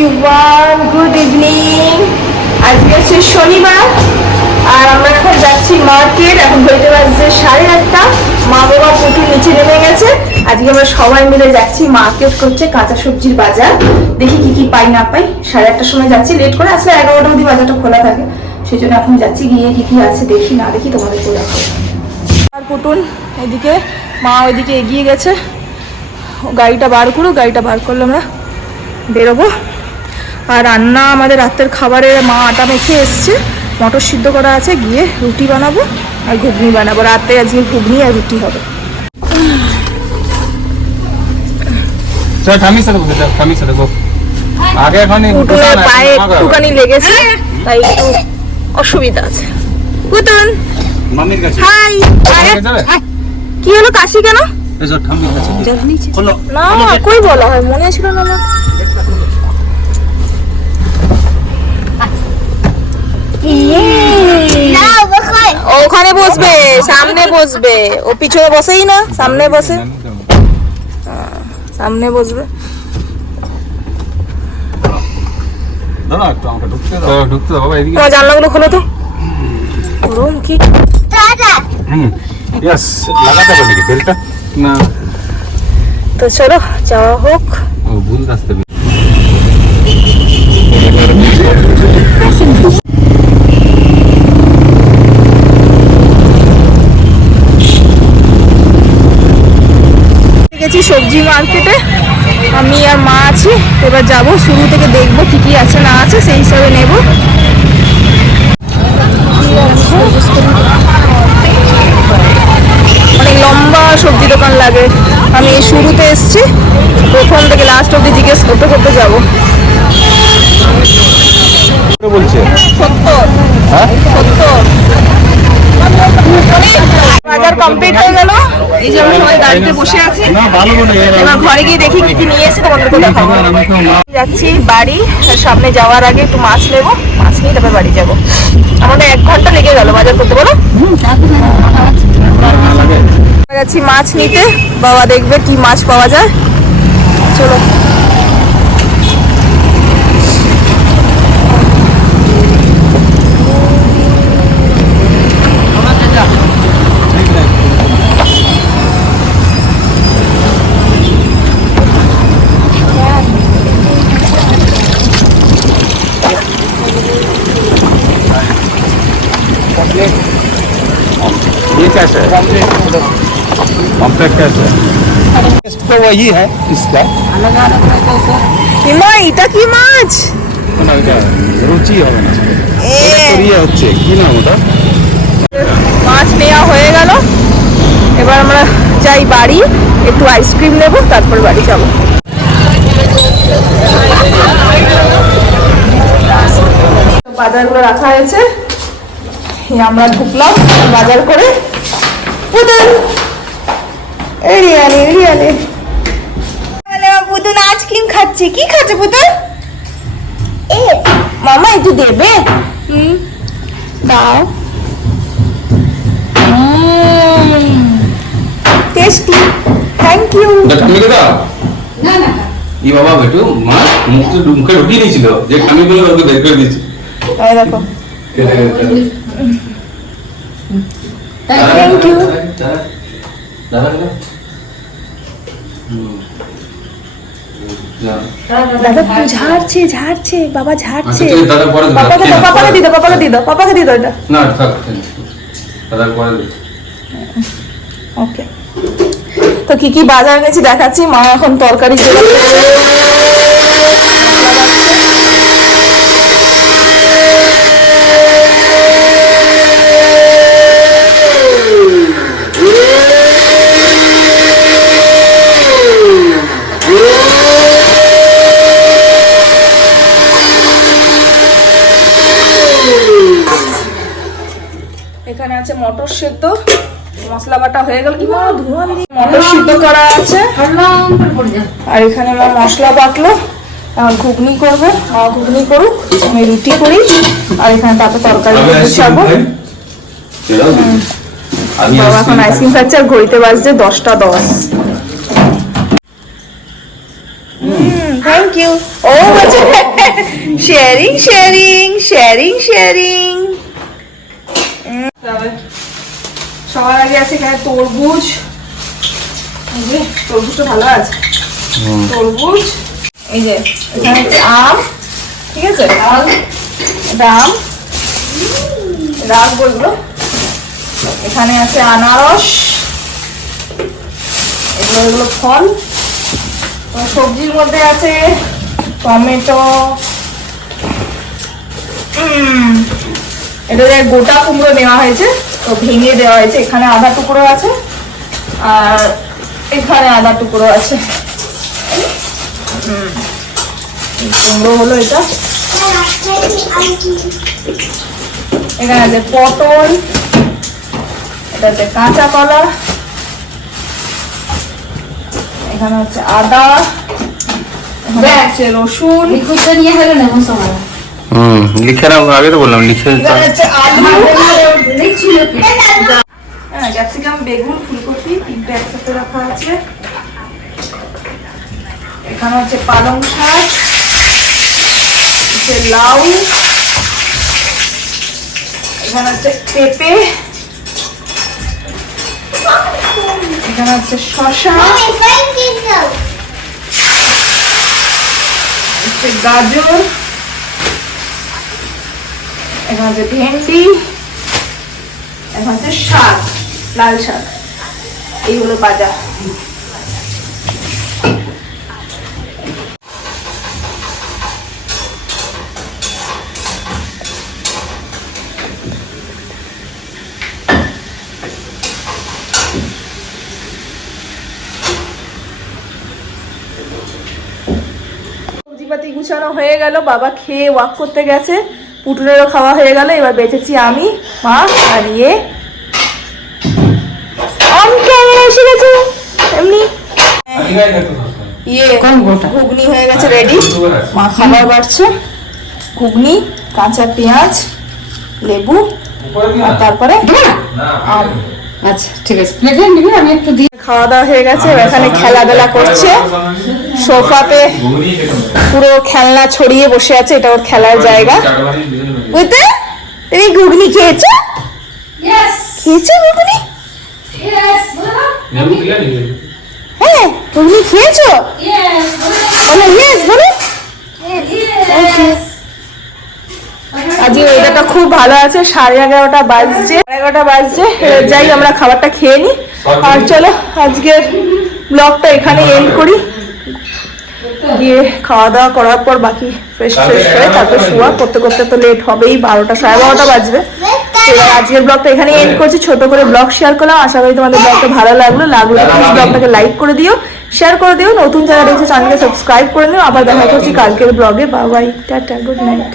Everyone, good evening. আজকে হচ্ছে শনিবার আর আমরা এখন যাচ্ছি মার্কেট। এখন ঘড়িতে বাজছে 8:30। মা বাবা পুটুল নিচে নেমে গেছে। আজকে আমরা সবাই মিলে যাচ্ছি মার্কেট করছে, কাঁচা সবজির বাজার। দেখি কি কি পাই না পাই। 8:30টার সময় যাচ্ছি, লেট করে আসলে 11টা অবধি বাজারটা খোলা থাকে, সেই জন্য এখন যাচ্ছি। গিয়ে কি কি আছে দেখি না দেখি তোমাদেরকে দেখাবো। আর পুটুল এদিকে, মা ওইদিকে এগিয়ে গেছে। গাড়িটা বার করুক, গাড়িটা বার করলে আমরা বেরোবো। আর রান্না আমাদের রাতের খাবারের মা আটা মেখে এসছে, মটর সিদ্ধ করা আছে, গিয়ে রুটি বানাবো আর ঘুগনি বানাবো। রাতে আজকে ঘুগনি আর রুটি হবে। পুটুলের পায়ে একটুখানি লেগেছে, তাই একটু অসুবিধা আছে। পুতুল হাই, কি হলো? কাশি কেন? না কই বলা হয়, মনে ছিল না আমার। ওখানে বসবে, সামনে বসবে। ও পিছনে বসেই না, সামনে বসে, সামনে বসবে। তোমার জানলাগুলো খোলো তো। গরম কি? তো চলো যাওয়া হোক। গেছি সবজি মার্কেটে, আমি আর মা আছি। এবার যাব, শুরু থেকে দেখবো কি কি আছে না আছে, সেই হিসাবে নেব। অনেক লম্বা সবজি দোকান লাগে। আমি এই শুরুতে এসছি, প্রথম থেকে লাস্ট অব্দি জিজ্ঞেস করতে করতে যাবো। বাজার কমপ্লিট হয়ে গেল। এই যে আমরা সবাই গাড়িতে বসে আছি, এবার ঘরে গিয়ে দেখি কি কি নিয়ে এসে তোমাদেরকে দেখাবো। যাচ্ছি বাড়ি, সামনে যাওয়ার আগে একটু মাছ নেবো, মাছ নিয়ে তারপর বাড়ি যাবো। আমাদের 1 ঘন্টা লেগে গেল বাজার করতে, বলো। যাচ্ছি মাছ নিতে, বাবা দেখবে কি মাছ পাওয়া যায়। চলো। ये कैसे है? कॉम्प्लेट कैसे है? इसको वही है इसका এটা কি মাছ? রুচি হবে না। হচ্ছে কি নাম ওটা? মাছ নেওয়া হয়ে গেল। এবার আমরা যাই বাড়ি, একটু আইসক্রিম নেব, তারপর বাড়ি যাব। বাজারগুলো রাখা হয়েছে, আমরা ঢুকলাম বাজার করে। পুতুল পুতুল আইসক্রিম খাচ্ছে। কি খাচ্ছে পুতুল? মামা একটু দেবে? দাও। Tasty, thank you. না না ই বাবা বেটু মা মুখে ঢুকিয়ে নিয়েছিল যে আমি বলে ওকে বের করে দিয়েছি। এই দেখো, থ্যাংক ইউ। দাদা ঝাড়ছে ঝাড়ছে, বাবা ঝাড়ছে। পাপাকে দিদো, পাপাকে দিদো, পাপাকে দিদো এটা। না থাক, দাদা পরে দিই। ওকে, তো কি কি বাজার গেছি দেখাচ্ছি। মা এখন তরকারি জোগাড় করছে। এখানে আছে মটর সেদ্ধ, মশলা বাটা হয়ে গেল। মটর সিদ্ধ করা আছে, আর এখানে মা মশলা বাটলো। ঘুগনি করবে, ঘুগনি করুক, আমি রুটি করি। আর এখানে তারপর তরকারি গুছাবো। বাবা এখন আইসক্রিম খাচ্ছে, আর ঘড়িতে বাজছে 10:10। Thank you. ও শেয়ারিং শেয়ারিং শেয়ারিং শেয়ারিং। সবার আগে আছে এখানে তরমুজ, এই যে তরমুজটা ভালো আছে, তরমুজ, এই যে এখানে হচ্ছে আম, ঠিক আছে, আম রাখবো এগুলো। এখানে আছে আনারস, এগুলো ফল। সবজির মধ্যে আছে টমেটো, এটা গোটা কুমড়ো দেওয়া হয়েছে, তো ভেঙে দেওয়া হয়েছে। এখানে আধা টুকরো আছে আর এখানে আধা টুকরো আছে। কুমড়ো হলো এটা। এখানে আছে পটল, এটা হচ্ছে কাঁচা কলা, এখানে হচ্ছে আদা, এখানে হচ্ছে রসুন, নিয়ে হলো না মশলা লিখে নাও, আগে তো বললাম লিখে এখানে হচ্ছে আলু, দেখছিল ক্যাপসিকাম, বেগুন, ফুলকপি তিনটে একসাথে রাখা আছে। এখানে হচ্ছে পালং শাক, হচ্ছে লাউ, এখানে হচ্ছে পেঁপে, এখানে হচ্ছে শসা, হচ্ছে গাজর, এখানে হচ্ছে ভেন্ডি, এখন হচ্ছে শাক, লাল শাক। এই হলো বাজার। সবজিপাতি গুছানো হয়ে গেল, বাবা খেয়ে ওয়াক করতে গেছে, পুটুলেরও খাওয়া হয়ে গেল। এবার বেঁচেছি আমি, মা আর অন ক্যামেরা এসে গেছে এমনি। ঘুগনি হয়ে গেছে রেডি, মা খাবার বাড়ছে। ঘুগনি, কাঁচা পেঁয়াজ, লেবু, আর তারপরে আম। আচ্ছা ঠিক আছে, প্লেটে নিবি, আমি একটু দিয়ে খাওয়া দাওয়া হয়ে গেছে। এখানে খেলাধুলা করছে সোফাতে, পুরো খেলনা ছড়িয়ে বসে আছে, এটা ওর খেলার জায়গা। বুঝতে তুমি ঘুগনি খেয়েছো? খেয়েছো ঘুগনি? হ্যাঁ ঘুগনি খেয়েছো? বলো ইয়েস, বলো। আজকে ওয়েদারটা খুব ভালো আছে, 11:30 বাজছে, 11:30 বাজছে। যাই আমরা খাবারটা খেয়ে নিই, আর চলো আজকের ব্লগটা এখানে এন্ড করি। গিয়ে খাওয়া দাওয়া করার পর বাকি ফ্রেশ করে তারপর শোয়া, করতে করতে তো লেট হবেই, 12টা 12:30 বাজবে। এবার আজকের ব্লগটা এখানে এন্ড করছি, ছোট করে ব্লগ শেয়ার করলাম। আশা করি তোমাদের ব্লগটা ভালো লাগলো প্লিজ ব্লগটাকে লাইক করে দিও, শেয়ার করে দিও। নতুন যারা দেখছো চ্যানেলকে সাবস্ক্রাইব করে নিও। আবার দেখা করছি কালকের ব্লগে। Bye bye, tata, good night.